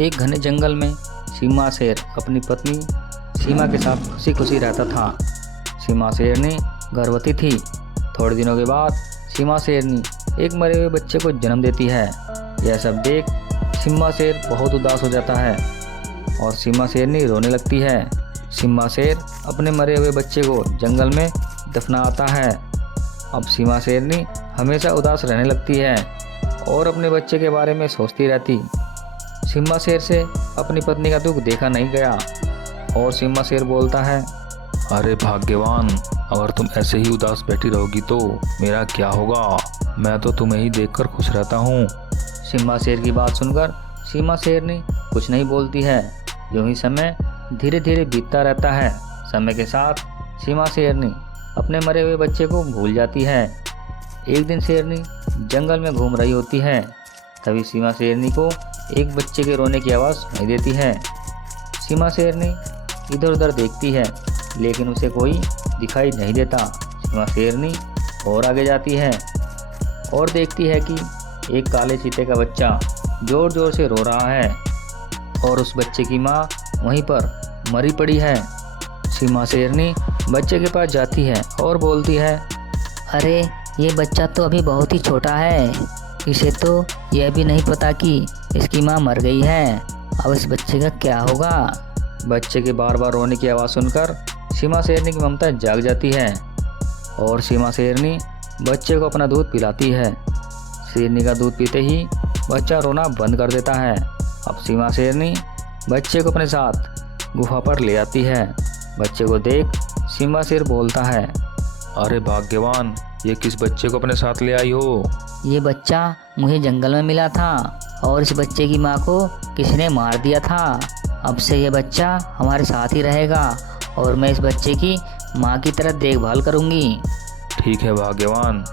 एक घने जंगल में सीमा शेर अपनी पत्नी सीमा के साथ खुशी खुशी रहता था। सीमा शेरनी गर्भवती थी। थोड़े दिनों के बाद सीमा शेरनी एक मरे हुए बच्चे को जन्म देती है। यह सब देख सीमा शेर बहुत उदास हो जाता है और सीमा शेरनी रोने लगती है। सीमा शेर अपने मरे हुए बच्चे को जंगल में दफनाता है। अब सीमा शेरनी हमेशा उदास रहने लगती है और अपने बच्चे के बारे में सोचती रहती। सीमा शेर से अपनी पत्नी का दुख देखा नहीं गया और सीमा शेर बोलता है, अरे भाग्यवान, अगर तुम ऐसे ही उदास बैठी रहोगी तो मेरा क्या होगा। मैं तो तुम्हें ही देखकर खुश रहता हूँ। सीमा शेर की बात सुनकर सीमा शेरनी कुछ नहीं बोलती है। यूं ही समय धीरे धीरे बीतता रहता है। समय के साथ सीमा शेरनी अपने मरे हुए बच्चे को भूल जाती है। एक दिन शेरनी जंगल में घूम रही होती है। तभी सीमा शेरनी को एक बच्चे के रोने की आवाज़ सुनाई देती है। सीमा शेरनी इधर उधर देखती है लेकिन उसे कोई दिखाई नहीं देता। सीमा शेरनी और आगे जाती है और देखती है कि एक काले चीते का बच्चा जोर जोर से रो रहा है और उस बच्चे की माँ वहीं पर मरी पड़ी है। सीमा शेरनी बच्चे के पास जाती है और बोलती है, अरे ये बच्चा तो अभी बहुत ही छोटा है, इसे तो यह भी नहीं पता कि इसकी माँ मर गई है। अब इस बच्चे का क्या होगा। बच्चे के बार बार रोने की आवाज़ सुनकर सीमा शेरनी की ममता जाग जाती है और सीमा शेरनी बच्चे को अपना दूध पिलाती है। शेरनी का दूध पीते ही बच्चा रोना बंद कर देता है। अब सीमा शेरनी बच्चे को अपने साथ गुफा पर ले आती है। बच्चे को देख सीमा शेर बोलता है, अरे भाग्यवान, ये किस बच्चे को अपने साथ ले आई हो। ये बच्चा मुझे जंगल में मिला था और इस बच्चे की माँ को किसी ने मार दिया था। अब से ये बच्चा हमारे साथ ही रहेगा और मैं इस बच्चे की माँ की तरह देखभाल करूँगी। ठीक है भाग्यवान,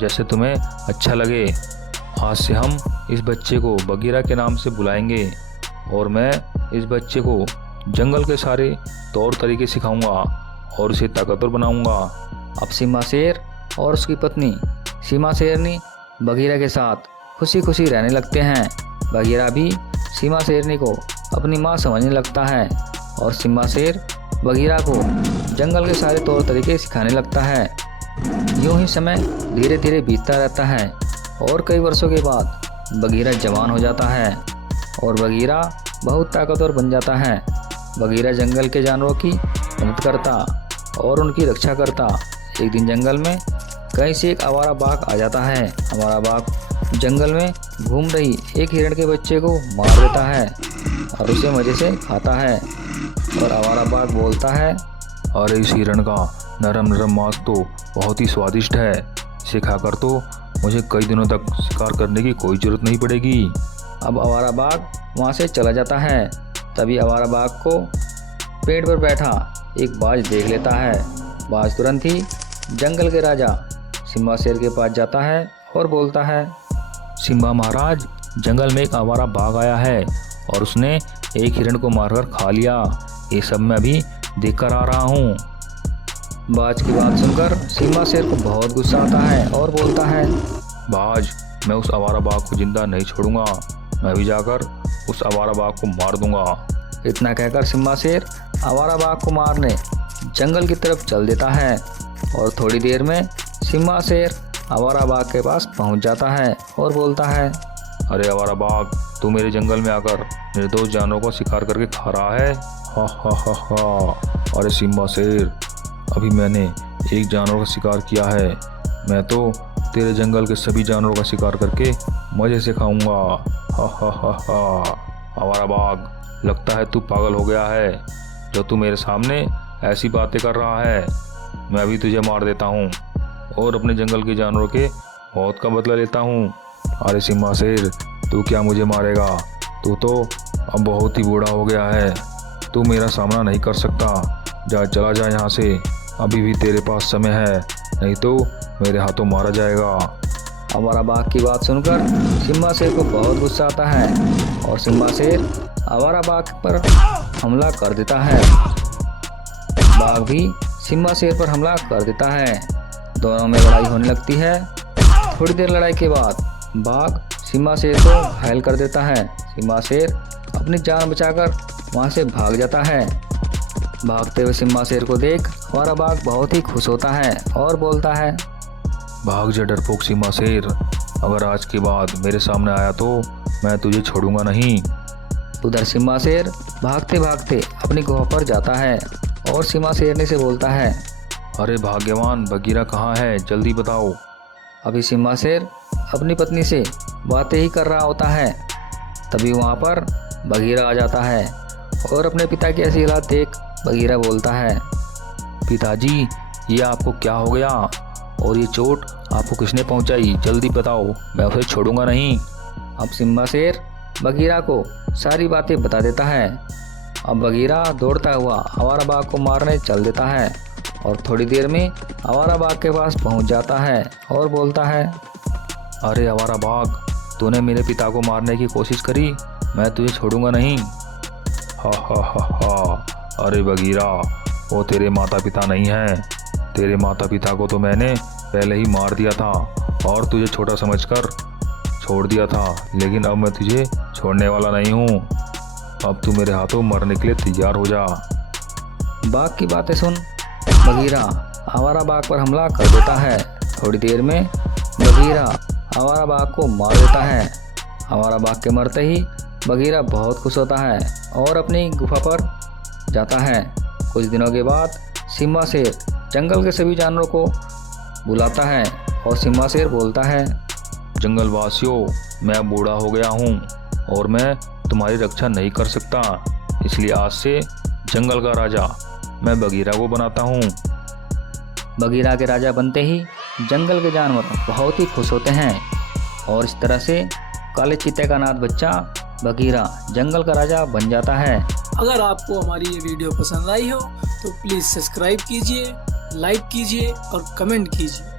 जैसे तुम्हें अच्छा लगे। आज से हम इस बच्चे को बगीरा के नाम से बुलाएंगे और मैं इस बच्चे को जंगल के सारे तौर तरीके सिखाऊंगा और इसे ताकतवर बनाऊंगा। अब सीमा शेर और उसकी पत्नी सीमा शेरनी बगीरा के साथ खुशी खुशी रहने लगते हैं। बगीरा भी सीमा शेरनी को अपनी माँ समझने लगता है और सीमा शेर बगीरा को जंगल के सारे तौर तरीके सिखाने लगता है। यूं ही समय धीरे धीरे बीतता रहता है और कई वर्षों के बाद बगीरा जवान हो जाता है और बगीरा बहुत ताकतवर बन जाता है। बगीरा जंगल के जानवरों की मदद करता और उनकी रक्षा करता। एक दिन जंगल में कहीं से एक आवारा बाघ आ जाता है। आवारा बाघ जंगल में घूम रही एक हिरण के बच्चे को मार देता है और उसे मज़े से खाता है और आवारा बाघ बोलता है, अरे इस हिरण का नरम नरम मांस तो बहुत ही स्वादिष्ट है। इसे खाकर तो मुझे कई दिनों तक शिकार करने की कोई ज़रूरत नहीं पड़ेगी। अब आवारा बाघ वहाँ से चला जाता है। तभी आवारा बाघ को पेड़ पर बैठा एक बाज देख लेता है। बाज तुरंत ही जंगल के राजा सिम्बा शेर के पास जाता है और बोलता है, सिम्बा महाराज, जंगल में एक आवारा बाघ आया है और उसने एक हिरण को मारकर खा लिया। ये सब मैं अभी देख कर आ रहा हूँ। बाज की बात सुनकर सिम्बा शेर को बहुत गुस्सा आता है और बोलता है, बाज, मैं उस आवारा बाघ को जिंदा नहीं छोड़ूंगा। मैं भी जाकर उस आवारा बाघ को मार दूंगा। इतना कहकर सिम्बा शेर आवारा बाघ को मारने जंगल की तरफ चल देता है और थोड़ी देर में सिम्बा शेर आवारा बाघ के पास पहुंच जाता है और बोलता है, अरे आवारा बाघ, तू मेरे जंगल में आकर निर्दोष जानवरों को शिकार करके खा रहा है। हा हा हा हा। अरे सिम्बा शेर, अभी मैंने एक जानवर का शिकार किया है। मैं तो तेरे जंगल के सभी जानवरों का शिकार करके मज़े से खाऊंगा। हा हा हा हा। आवारा बाघ, लगता है तू पागल हो गया है जो तू मेरे सामने ऐसी बातें कर रहा है। मैं अभी तुझे मार देता हूँ और अपने जंगल के जानवरों के मौत का बदला लेता हूँ। अरे सिम्बा शेर, तू क्या मुझे मारेगा? तू तो अब बहुत ही बूढ़ा हो गया है। तू मेरा सामना नहीं कर सकता। चला जा यहाँ से। अभी भी तेरे पास समय है, नहीं तो मेरे हाथों मारा जाएगा। आवारा बाघ की बात सुनकर सिम्बा शेर को बहुत गुस्सा आता है और सिम्बा शेर आवारा बाघ पर हमला कर देता है। बाघ भी सिम्बा शेर पर हमला कर देता है। दोनों में लड़ाई होने लगती है। थोड़ी देर लड़ाई के बाद बाघ सिम्बा शेर को घायल कर देता है। सिम्बा शेर अपनी जान बचाकर वहाँ से भाग जाता है। भागते हुए सिम्बा शेर को देख आवारा बाघ बहुत ही खुश होता है और बोलता है, भाग जा डरपोक सिम्बा शेर, अगर आज के बाद मेरे सामने आया तो मैं तुझे छोड़ूंगा नहीं। उधर सिम्बा शेर भागते भागते अपनी गुफा पर जाता है और सिम्बा शेरनी से बोलता है, अरे भाग्यवान, बगीरा कहाँ है, जल्दी बताओ। अभी सिम्बा शेर अपनी पत्नी से बातें ही कर रहा होता है। तभी वहाँ पर बगीरा आ जाता है और अपने पिता की ऐसी हालत देख बगीरा बोलता है, पिताजी, ये आपको क्या हो गया और ये चोट आपको किसने पहुंचाई, जल्दी बताओ, मैं उसे छोड़ूंगा नहीं। अब सिम्बा शेर बगीरा को सारी बातें बता देता है। अब बगीरा दौड़ता हुआ आवारा बाघ को मारने चल देता है और थोड़ी देर में आवारा बाघ के पास पहुंच जाता है और बोलता है, अरे आवारा बाघ, तूने मेरे पिता को मारने की कोशिश करी, मैं तुझे छोड़ूंगा नहीं। हा हा हा हा, अरे बगीरा, वो तेरे माता पिता नहीं हैं। तेरे माता पिता को तो मैंने पहले ही मार दिया था और तुझे छोटा समझकर छोड़ दिया था, लेकिन अब मैं तुझे छोड़ने वाला नहीं हूँ। अब तू मेरे हाथों मरने के लिए तैयार हो जा। बाघ की बातें सुन बगीरा आवारा बाघ पर हमला कर देता है। थोड़ी देर में बगीरा आवारा बाघ को मार देता है। आवारा बाघ के मरते ही बगीरा बहुत खुश होता है और अपनी गुफा पर जाता है। कुछ दिनों के बाद सिम्बा शेर जंगल के सभी जानवरों को बुलाता है और सिम्बा शेर बोलता है, जंगल वासियों, मैं बूढ़ा हो गया हूँ और मैं तुम्हारी रक्षा नहीं कर सकता, इसलिए आज से जंगल का राजा मैं बगीरा को बनाता हूँ। बगीरा के राजा बनते ही जंगल के जानवर बहुत ही खुश होते हैं और इस तरह से काले चीते का नाथ बच्चा बगीरा जंगल का राजा बन जाता है। अगर आपको हमारी ये वीडियो पसंद आई हो तो प्लीज़ सब्सक्राइब कीजिए, लाइक कीजिए और कमेंट कीजिए।